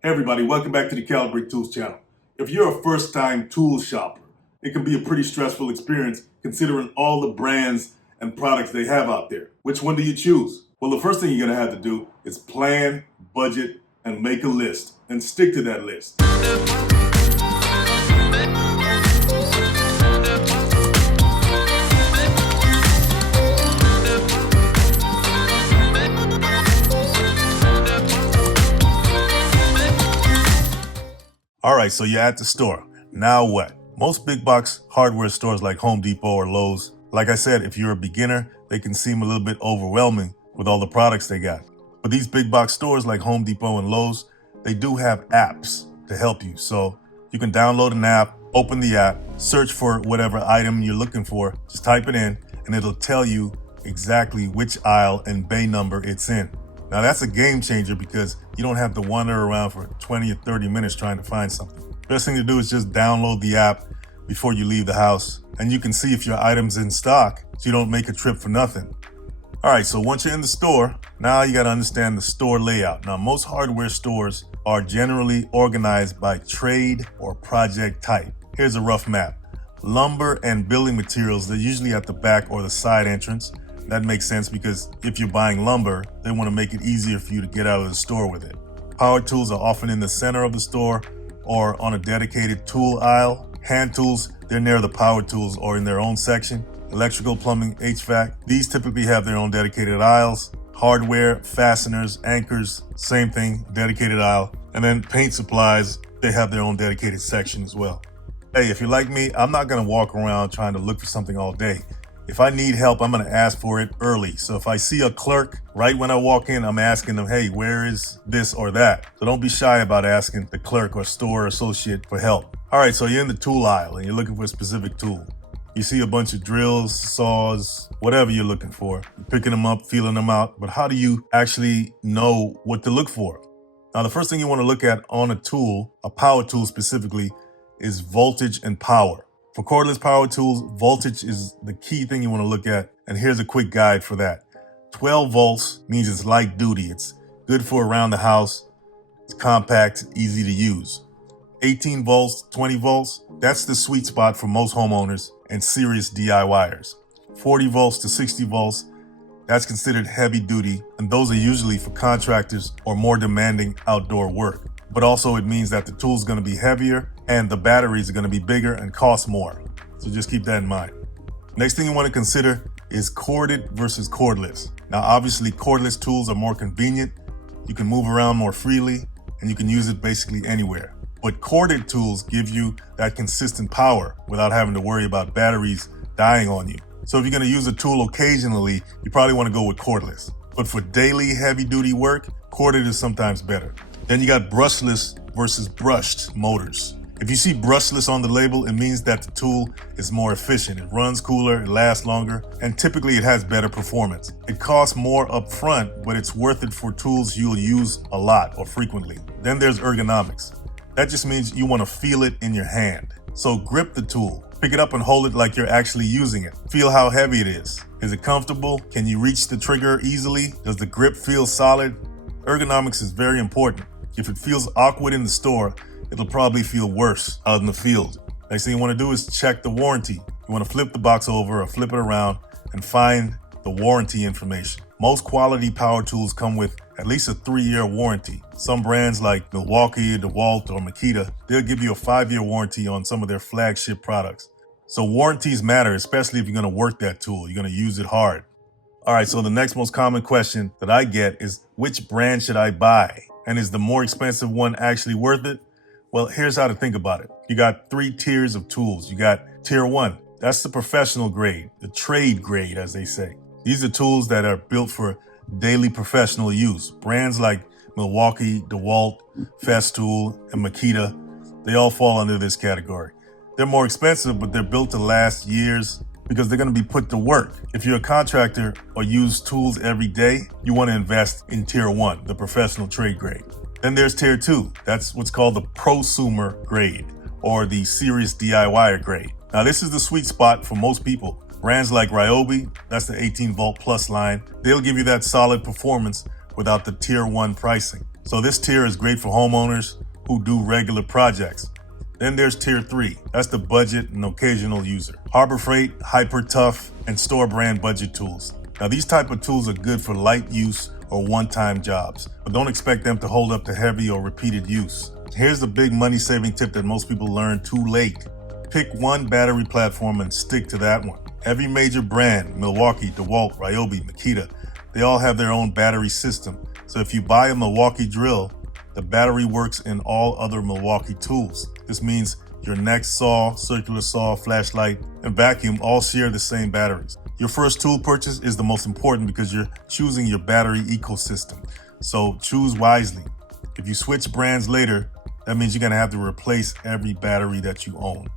Hey everybody, welcome back to the Calibrate Tools channel. If you're a first-time tool shopper, it can be a pretty stressful experience considering all the brands and products they have out there. Which one do you choose? Well, the first thing you're gonna have to do is plan, budget, and make a list, and stick to that list. All right, so you're at the store. Now what? Most big box hardware stores like Home Depot or Lowe's, like I said, if you're a beginner, they can seem a little bit overwhelming with all the products they got. But these big box stores like Home Depot and Lowe's, they do have apps to help you. So you can download an app, open the app, search for whatever item you're looking for, just type it in, and it'll tell you exactly which aisle and bay number it's in. Now that's a game changer because you don't have to wander around for 20 or 30 minutes trying to find something. Best thing to do is just download the app before you leave the house, and you can see if your item's in stock so you don't make a trip for nothing. All right, so once you're in the store, now you gotta understand the store layout. Now most hardware stores are generally organized by trade or project type. Here's a rough map. Lumber and building materials, they're usually at the back or the side entrance. That makes sense because if you're buying lumber, they want to make it easier for you to get out of the store with it. Power tools are often in the center of the store or on a dedicated tool aisle. Hand tools, they're near the power tools or in their own section. Electrical, plumbing, HVAC, these typically have their own dedicated aisles. Hardware, fasteners, anchors, same thing, dedicated aisle. And then paint supplies, they have their own dedicated section as well. Hey, if you're like me, I'm not going to walk around trying to look for something all day. If I need help, I'm going to ask for it early. So if I see a clerk right when I walk in, I'm asking them, hey, where is this or that? So don't be shy about asking the clerk or store associate for help. All right, so you're in the tool aisle and you're looking for a specific tool. You see a bunch of drills, saws, whatever you're looking for. You're picking them up, feeling them out. But how do you actually know what to look for? Now, the first thing you want to look at on a tool, a power tool specifically, is voltage and power. For cordless power tools, voltage is the key thing you want to look at, and here's a quick guide for that. 12 volts means it's light duty. It's good for around the house. It's compact, easy to use. 18 volts, 20 volts, that's the sweet spot for most homeowners and serious DIYers. 40 volts to 60 volts, that's considered heavy duty, and those are usually for contractors or more demanding outdoor work. But also it means that the tool's going to be heavier and the batteries are going to be bigger and cost more. So just keep that in mind. Next thing you want to consider is corded versus cordless. Now obviously cordless tools are more convenient. You can move around more freely and you can use it basically anywhere. But corded tools give you that consistent power without having to worry about batteries dying on you. So if you're going to use a tool occasionally, you probably want to go with cordless. But for daily heavy duty work, corded is sometimes better. Then you got brushless versus brushed motors. If you see brushless on the label, it means that the tool is more efficient. It runs cooler, it lasts longer, and typically it has better performance. It costs more up front, but it's worth it for tools you'll use a lot or frequently. Then there's ergonomics. That just means you want to feel it in your hand. So grip the tool. Pick it up and hold it like you're actually using it. Feel how heavy it is. Is it comfortable? Can you reach the trigger easily? Does the grip feel solid? Ergonomics is very important. If it feels awkward in the store, it'll probably feel worse out in the field. Next thing you want to do is check the warranty. You want to flip the box over or flip it around and find the warranty information. Most quality power tools come with at least a 3-year warranty. Some brands like Milwaukee, DeWalt, or Makita, they'll give you a 5-year warranty on some of their flagship products. So warranties matter, especially if you're going to work that tool. You're going to use it hard. All right, so the next most common question that I get is, which brand should I buy? And is the more expensive one actually worth it? Well, here's how to think about it. You got 3 tiers of tools. You got tier 1. That's the professional grade, the trade grade, as they say. These are tools that are built for daily professional use. Brands like Milwaukee, DeWalt, Festool, and Makita, they all fall under this category. They're more expensive, but they're built to last years because they're going to be put to work. If you're a contractor or use tools every day, you want to invest in tier 1, the professional trade grade. Then there's tier 2. That's what's called the prosumer grade or the serious DIYer grade. Now this is the sweet spot for most people. Brands like Ryobi, that's the 18 volt plus line, they'll give you that solid performance without the tier 1 pricing. So this tier is great for homeowners who do regular projects. Then there's tier 3. That's the budget and occasional user. Harbor Freight, Hyper Tough, and store brand budget tools. Now these type of tools are good for light use or one-time jobs, but don't expect them to hold up to heavy or repeated use. Here's the big money-saving tip that most people learn too late. Pick one battery platform and stick to that one. Every major brand, Milwaukee, DeWalt, Ryobi, Makita, they all have their own battery system. So if you buy a Milwaukee drill, the battery works in all other Milwaukee tools. This means your next saw, circular saw, flashlight, and vacuum all share the same batteries. Your first tool purchase is the most important because you're choosing your battery ecosystem. So choose wisely. If you switch brands later, that means you're gonna have to replace every battery that you own.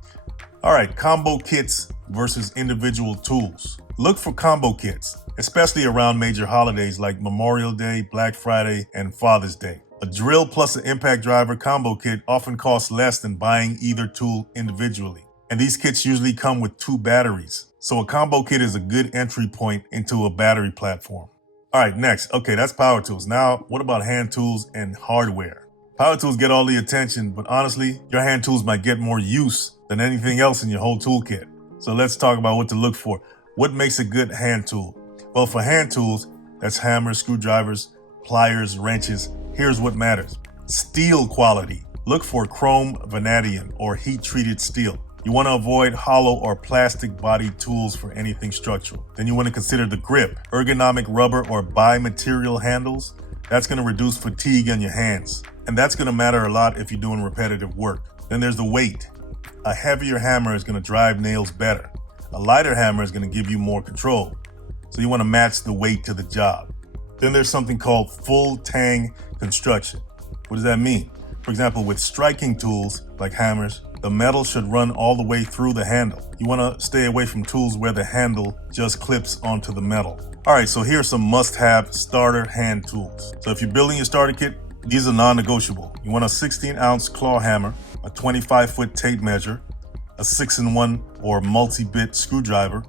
All right, combo kits versus individual tools. Look for combo kits, especially around major holidays like Memorial Day, Black Friday, and Father's Day. A drill plus an impact driver combo kit often costs less than buying either tool individually. And these kits usually come with 2 batteries. So a combo kit is a good entry point into a battery platform. All right, next. Okay, that's power tools. Now, what about hand tools and hardware? Power tools get all the attention, but honestly, your hand tools might get more use than anything else in your whole toolkit. So let's talk about what to look for. What makes a good hand tool? Well, for hand tools, that's hammers, screwdrivers, pliers, wrenches. Here's what matters. Steel quality. Look for chrome, vanadium, or heat-treated steel. You want to avoid hollow or plastic-bodied tools for anything structural. Then you want to consider the grip. Ergonomic rubber or bi-material handles. That's going to reduce fatigue on your hands. And that's going to matter a lot if you're doing repetitive work. Then there's the weight. A heavier hammer is going to drive nails better. A lighter hammer is going to give you more control. So you want to match the weight to the job. Then there's something called full tang construction. What does that mean? For example, with striking tools like hammers, the metal should run all the way through the handle. You want to stay away from tools where the handle just clips onto the metal. All right, so here's some must-have starter hand tools. So if you're building your starter kit, these are non-negotiable. You want a 16-ounce claw hammer, a 25-foot tape measure, a 6-in-1 or multi-bit screwdriver,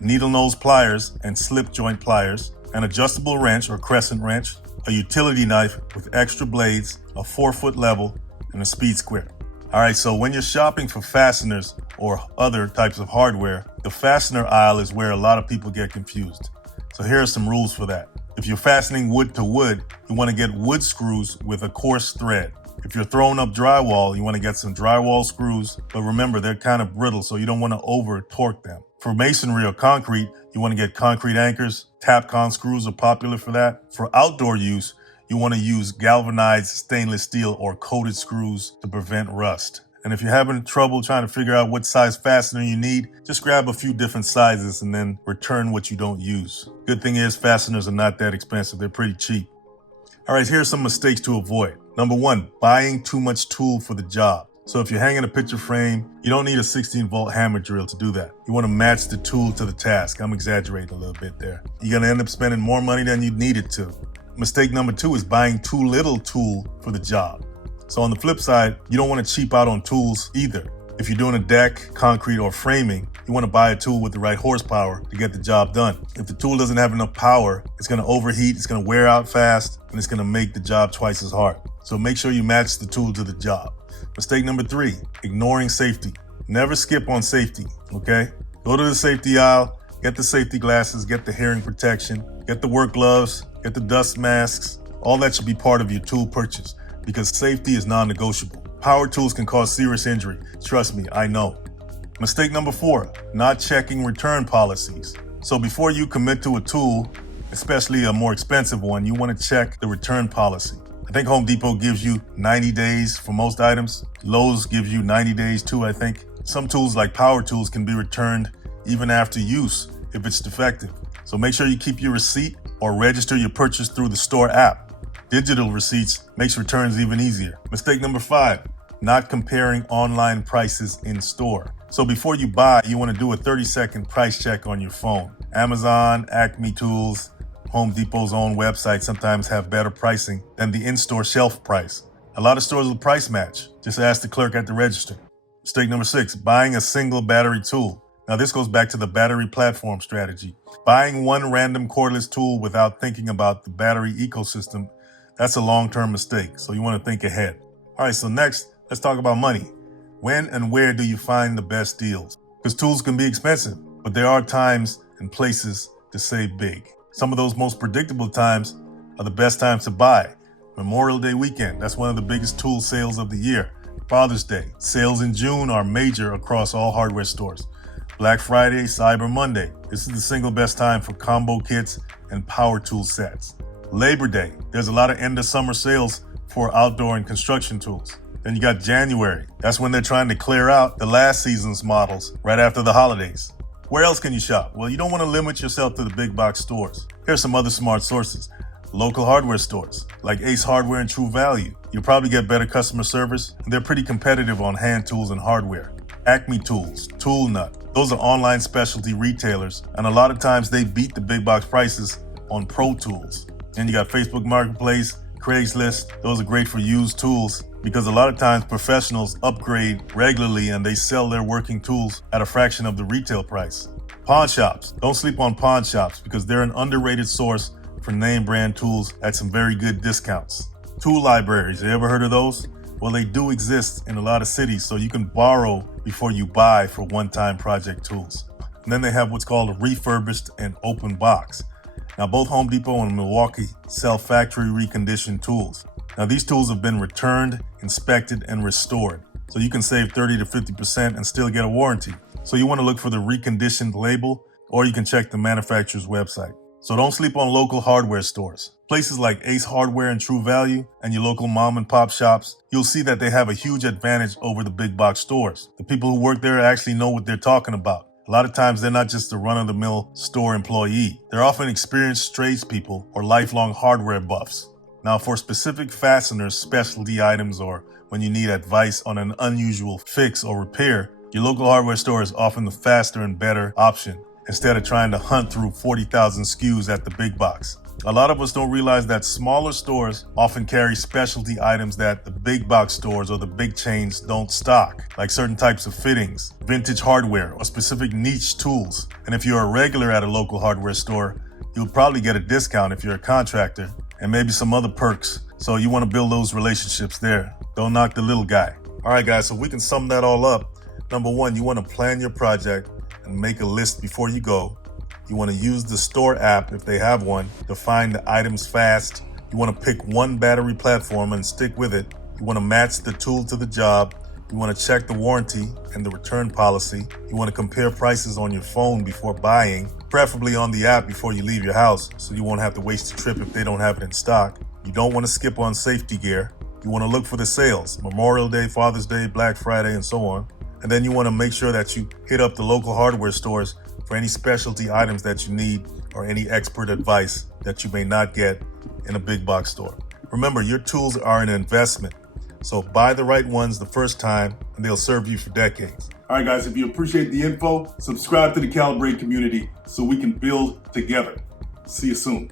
needle nose pliers and slip joint pliers, an adjustable wrench or crescent wrench, a utility knife with extra blades, a 4-foot level, and a speed square. All right, so when you're shopping for fasteners or other types of hardware, the fastener aisle is where a lot of people get confused. So here are some rules for that. If you're fastening wood to wood, you want to get wood screws with a coarse thread. If you're throwing up drywall, you want to get some drywall screws, but remember, they're kind of brittle, so you don't want to over torque them. For masonry or concrete, you want to get concrete anchors. Tapcon screws are popular for that. For outdoor use, you want to use galvanized stainless steel or coated screws to prevent rust. And if you're having trouble trying to figure out what size fastener you need, just grab a few different sizes and then return what you don't use. Good thing is fasteners are not that expensive. They're pretty cheap. All right, here's some mistakes to avoid. Number 1, buying too much tool for the job. So if you're hanging a picture frame, you don't need a 16-volt hammer drill to do that. You want to match the tool to the task. I'm exaggerating a little bit there. You're going to end up spending more money than you needed to. Mistake number 2 is buying too little tool for the job. So on the flip side, you don't want to cheap out on tools either. If you're doing a deck, concrete, or framing, you want to buy a tool with the right horsepower to get the job done. If the tool doesn't have enough power, it's going to overheat, it's going to wear out fast, and it's going to make the job twice as hard. So make sure you match the tool to the job. Mistake number 3, ignoring safety. Never skip on safety, okay? Go to the safety aisle, get the safety glasses, get the hearing protection, get the work gloves, get the dust masks. All that should be part of your tool purchase because safety is non-negotiable. Power tools can cause serious injury. Trust me, I know. Mistake number 4, not checking return policies. So before you commit to a tool, especially a more expensive one, you want to check the return policy. I think Home Depot gives you 90 days for most items. Lowe's gives you 90 days too, I think. Some tools like power tools can be returned even after use if it's defective. So make sure you keep your receipt or register your purchase through the store app. Digital receipts makes returns even easier. Mistake number 5, not comparing online prices in store. So before you buy, you want to do a 30-second price check on your phone. Amazon, Acme Tools, Home Depot's own website sometimes have better pricing than the in-store shelf price. A lot of stores will price match. Just ask the clerk at the register. Mistake number 6, buying a single battery tool. Now this goes back to the battery platform strategy. Buying one random cordless tool without thinking about the battery ecosystem, That's a long-term mistake, so you want to think ahead. All right, so next, let's talk about money. When and where do you find the best deals? Because tools can be expensive, but there are times and places to save big. Some of those most predictable times are the best times to buy. Memorial Day weekend, that's one of the biggest tool sales of the year. Father's Day, sales in June are major across all hardware stores. Black Friday, Cyber Monday, this is the single best time for combo kits and power tool sets. Labor Day, there's a lot of end of summer sales for outdoor and construction tools. Then you got January, that's when they're trying to clear out the last season's models right after the holidays. Where else can you shop? Well, you don't want to limit yourself to the big box stores. Here's some other smart sources. Local hardware stores like Ace Hardware and True Value. You'll probably get better customer service, and they're pretty competitive on hand tools and hardware. Acme Tools, Tool Nut, those are online specialty retailers, and a lot of times they beat the big box prices on pro tools. Then you got Facebook Marketplace, Craigslist, those are great for used tools because a lot of times professionals upgrade regularly and they sell their working tools at a fraction of the retail price. Pawn shops, don't sleep on pawn shops because they're an underrated source for name brand tools at some very good discounts. Tool libraries, you ever heard of those? Well, they do exist in a lot of cities, so you can borrow before you buy for one-time project tools. And then they have what's called a refurbished and open box. Now, both Home Depot and Milwaukee sell factory reconditioned tools. Now, these tools have been returned, inspected, and restored, so you can save 30 to 50% and still get a warranty. So you want to look for the reconditioned label, or you can check the manufacturer's website. So don't sleep on local hardware stores. Places like Ace Hardware and True Value and your local mom and pop shops, you'll see that they have a huge advantage over the big box stores. The people who work there actually know what they're talking about. A lot of times they're not just a run-of-the-mill store employee. They're often experienced tradespeople or lifelong hardware buffs. Now, for specific fasteners, specialty items, or when you need advice on an unusual fix or repair, your local hardware store is often the faster and better option, instead of trying to hunt through 40,000 SKUs at the big box. A lot of us don't realize that smaller stores often carry specialty items that the big box stores or the big chains don't stock, like certain types of fittings, vintage hardware, or specific niche tools. And if you're a regular at a local hardware store, you'll probably get a discount if you're a contractor, and maybe some other perks. So you want to build those relationships there. Don't knock the little guy. All right, guys, so we can sum that all up. Number one, you want to plan your project and make a list before you go. You want to use the store app, if they have one, to find the items fast. You want to pick one battery platform and stick with it. You want to match the tool to the job. You want to check the warranty and the return policy. You want to compare prices on your phone before buying, preferably on the app before you leave your house, so you won't have to waste a trip if they don't have it in stock. You don't want to skip on safety gear. You want to look for the sales, Memorial Day, Father's Day, Black Friday, and so on. And then you want to make sure that you hit up the local hardware stores for any specialty items that you need or any expert advice that you may not get in a big box store. Remember, your tools are an investment, so buy the right ones the first time and they'll serve you for decades. All right, guys, if you appreciate the info, subscribe to the Calibrate community so we can build together. See you soon.